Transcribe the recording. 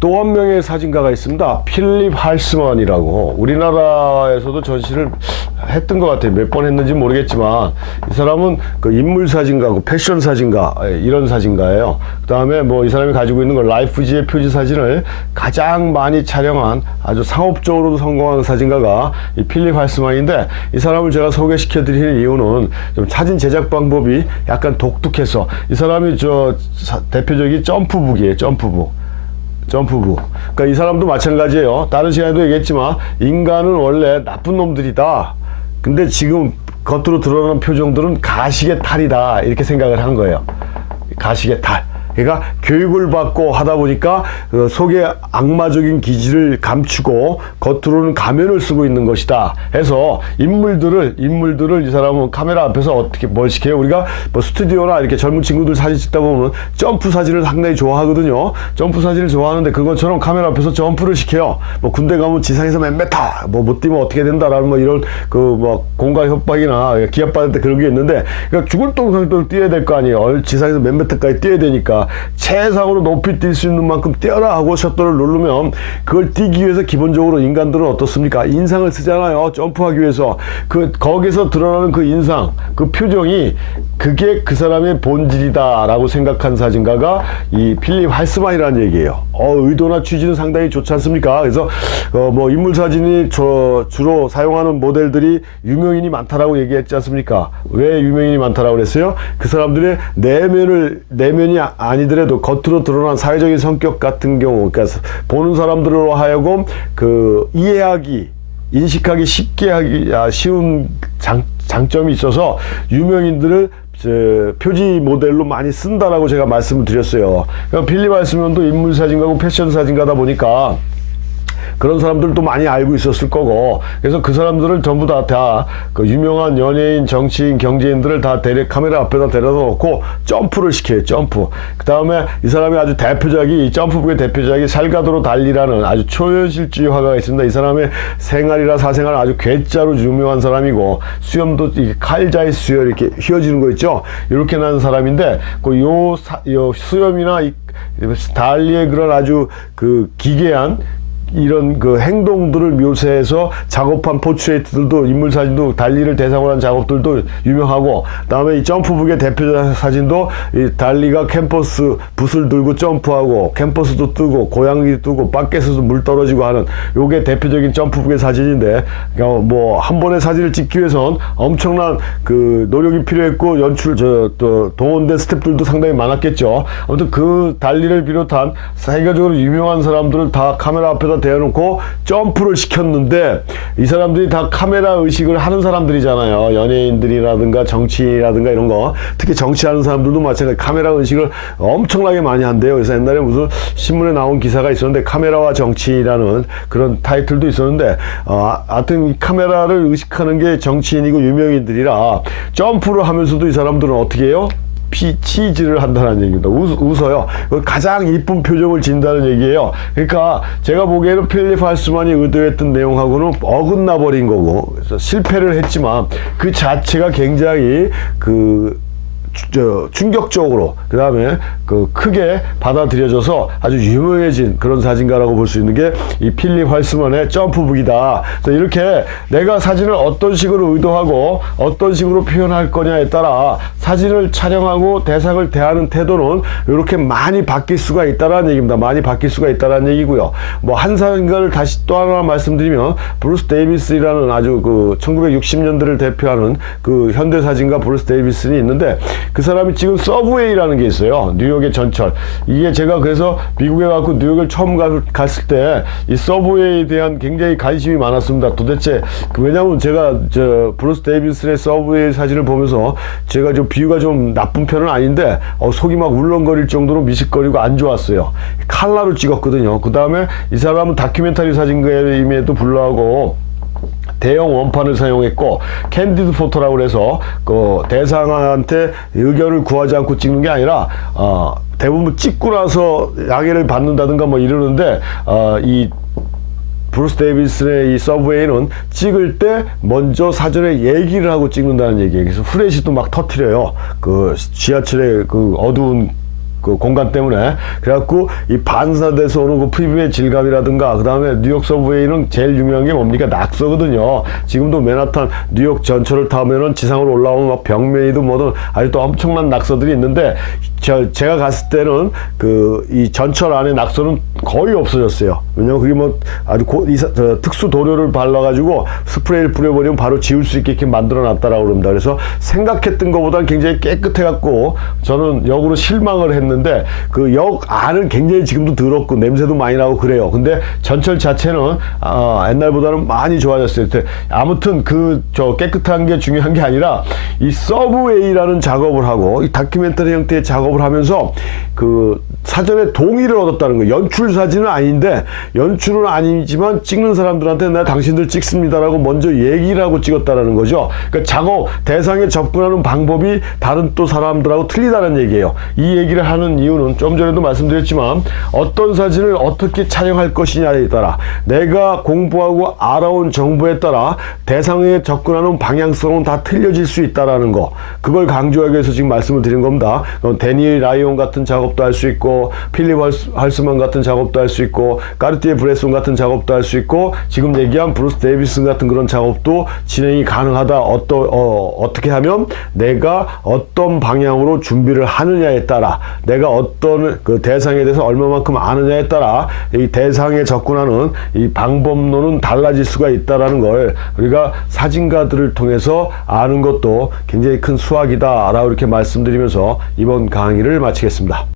또 한 명의 사진가가 있습니다. 필립 할스만이라고. 우리나라에서도 전시를 했던 것 같아요. 몇 번 했는지 모르겠지만 이 사람은 그 인물 사진가고 패션 사진가, 이런 사진가예요. 그 다음에 뭐 이 사람이 가지고 있는 건 라이프지의 표지 사진을 가장 많이 촬영한 아주 상업적으로도 성공한 사진가가 이 필립 할스만인데, 이 사람을 제가 소개시켜 드리는 이유는 좀 사진 제작 방법이 약간 독특해서, 이 사람이 대표적인 점프북이에요. 점프북. 그러니까 이 사람도 마찬가지예요. 다른 시간에도 얘기했지만 인간은 원래 나쁜 놈들이다. 근데 지금 겉으로 드러나는 표정들은 가식의 탈이다. 이렇게 생각을 한 거예요. 가식의 탈. 그러니까 교육을 받고 하다 보니까 속에 악마적인 기질을 감추고 겉으로는 가면을 쓰고 있는 것이다 해서 인물들을 이 사람은 카메라 앞에서 어떻게 뭘 시켜요? 우리가 뭐 스튜디오나 이렇게 젊은 친구들 사진 찍다 보면 점프 사진을 상당히 좋아하거든요. 점프 사진을 좋아하는데 그것처럼 카메라 앞에서 점프를 시켜요. 뭐 군대 가면 지상에서 몇 메터 뭐 못 뛰면 어떻게 된다라는 뭐 이런 그 뭐 공갈 협박이나 기합 받을 때 그런 게 있는데, 그러니까 죽을 똥살똥 뛰어야 될 거 아니에요. 지상에서 몇 메터까지 뛰어야 되니까 최상으로 높이 뛸 수 있는 만큼 뛰어라 하고 셔터를 누르면, 그걸 뛰기 위해서 기본적으로 인간들은 어떻습니까? 인상을 쓰잖아요. 점프하기 위해서. 거기서 드러나는 그 인상, 그 표정이, 그게 그 사람의 본질이다 라고 생각한 사진가가 이 필립 할스만이라는 얘기예요. 의도나 취지는 상당히 좋지 않습니까? 그래서 뭐 인물 사진이 주로 사용하는 모델들이 유명인이 많다라고 얘기했지 않습니까? 왜 유명인이 많다라고 그랬어요? 그 사람들의 내면이 아니더라도 겉으로 드러난 사회적인 성격 같은 경우, 그러니까 보는 사람들로 하여금 인식하기 쉽게 하기 쉬운 장점이 있어서 유명인들을 표지 모델로 많이 쓴다라고 제가 말씀을 드렸어요. 그러니까 필립 할스만도 인물 사진가고 패션 사진가다 보니까 그런 사람들도 많이 알고 있었을 거고, 그래서 그 사람들을 전부 다 그 유명한 연예인, 정치인, 경제인들을 다 카메라 앞에다 데려다 놓고 점프를 시켜요. 점프. 그 다음에 이 사람이 아주 대표작이, 이 점프북의 대표작이 살가도로 달리라는 아주 초현실주의 화가가 있습니다. 이 사람의 생활이나 사생활은 아주 괴짜로 유명한 사람이고, 수염도 칼자의 수염 이렇게 휘어지는 거 있죠. 이렇게 난 사람인데, 요 수염이나 달리의 그런 아주 기괴한 이런 행동들을 묘사해서 작업한 포트레이트들도, 인물 사진도, 달리를 대상으로 한 작업들도 유명하고, 그다음에 이 점프북의 대표 사진도 이 달리가 캠퍼스 붓을 들고 점프하고, 캠퍼스도 뜨고, 고양이도 뜨고, 밖에서도 물 떨어지고 하는, 요게 대표적인 점프북의 사진인데, 그러니까 뭐 한 번의 사진을 찍기 위해선 엄청난 노력이 필요했고, 또 동원된 스태프들도 상당히 많았겠죠. 아무튼 그 달리를 비롯한 세계적으로 유명한 사람들을 다 카메라 앞에다 대놓고 점프를 시켰는데, 이 사람들이 다 카메라 의식을 하는 사람들이잖아요. 연예인들이라든가 정치인이라든가 이런 거, 특히 정치하는 사람들도 마찬가지 카메라 의식을 엄청나게 많이 한대요. 그래서 옛날에 무슨 신문에 나온 기사가 있었는데, 카메라와 정치인이라는 그런 타이틀도 있었는데, 하여튼 카메라를 의식하는 게 정치인이고 유명인들이라 점프를 하면서도 이 사람들은 어떻게 해요? 치즈를 한다는 얘기입니다. 웃어요. 가장 이쁜 표정을 짓는다는 얘기예요. 그러니까 제가 보기에는 필립 할스만이 의도했던 내용하고는 어긋나 버린 거고, 그래서 실패를 했지만 그 자체가 굉장히 충격적으로, 그 다음에 크게 받아들여져서 아주 유명해진 그런 사진가라고 볼 수 있는 게 이 필립 할스만의 점프북이다. 그래서 이렇게 내가 사진을 어떤 식으로 의도하고 어떤 식으로 표현할 거냐에 따라 사진을 촬영하고 대상을 대하는 태도는 이렇게 많이 바뀔 수가 있다라는 얘기입니다. 많이 바뀔 수가 있다라는 얘기고요. 뭐 한 사진가를 다시 또 하나 말씀드리면, 브루스 데이비스라는 아주 1960년대를 대표하는 현대 사진가 브루스 데이비슨이 있는데, 그 사람이 지금 서브웨이라는 게 있어요. 뉴욕의 전철. 이게 제가 그래서 미국에 가고 뉴욕을 처음 갔을 때 이 서브웨이에 대한 굉장히 관심이 많았습니다. 도대체 왜냐면 제가 브루스 데이비슨의 서브웨이 사진을 보면서 제가 좀 비유가 좀 나쁜 편은 아닌데 속이 막 울렁거릴 정도로 미식거리고 안 좋았어요. 칼라로 찍었거든요. 그 다음에 이 사람은 다큐멘터리 사진가임에도 불구하고 대형 원판을 사용했고, 캔디드 포토라고 해서 대상한테 의견을 구하지 않고 찍는 게 아니라 대부분 찍고 나서 양해를 받는다든가 뭐 이러는데, 이 브루스 데이비슨의 이 서브웨이는 찍을 때 먼저 사전에 얘기를 하고 찍는다는 얘기예요. 그래서 후레쉬도 막 터트려요. 지하철의 어두운 그 공간 때문에. 그래갖고 이 반사돼서 오는 그 프리뷰의 질감이라든가, 그 다음에 뉴욕 서브웨이는 제일 유명한 게 뭡니까? 낙서거든요. 지금도 맨하탄 뉴욕 전철을 타면은 지상으로 올라오면 막 벽면이든 뭐든 아주 또 엄청난 낙서들이 있는데, 제가 갔을 때는 이 전철 안에 낙서는 거의 없어졌어요. 왜냐면 그게 뭐 아주 특수 도료를 발라가지고 스프레이를 뿌려버리면 바로 지울 수 있게 이렇게 만들어 놨다라고 그럽니다. 그래서 생각했던 것보다는 굉장히 깨끗해갖고 저는 역으로 실망을 했는데, 그 역 안은 굉장히 지금도 더럽고 냄새도 많이 나고 그래요. 근데 전철 자체는 옛날보다는 많이 좋아졌어요. 아무튼 깨끗한 게 중요한 게 아니라 이 서브웨이라는 작업을 하고 이 다큐멘터리 형태의 작업을 하면서 그 사전에 동의를 얻었다는 거예요. 연출 사진은 아닌데, 연출은 아니지만 찍는 사람들한테 내가 당신들 찍습니다라고 먼저 얘기를 하고 찍었다라는 거죠. 그러니까 작업 대상에 접근하는 방법이 다른 또 사람들하고 틀리다는 얘기예요. 이 얘기를 하는 이유는 좀 전에도 말씀드렸지만, 어떤 사진을 어떻게 촬영할 것이냐에 따라, 내가 공부하고 알아온 정보에 따라 대상에 접근하는 방향성은 다 틀려질 수 있다라는 거, 그걸 강조하기 위해서 지금 말씀을 드린 겁니다. 데니엘 라이온 같은 작업도 할 수 있고, 필립 할스만 같은 작업도 할 수 있고, 까르티에 브레송 같은 작업도 할 수 있고, 지금 얘기한 브루스 데이비슨 같은 그런 작업도 진행이 가능하다. 어떻게 하면 내가 어떤 방향으로 준비를 하느냐에 따라, 내가 어떤 그 대상에 대해서 얼마만큼 아느냐에 따라 이 대상에 접근하는 이 방법론은 달라질 수가 있다라는 걸 우리가 사진가들을 통해서 아는 것도 굉장히 큰 수학이다라고 이렇게 말씀드리면서 이번 강의를 마치겠습니다.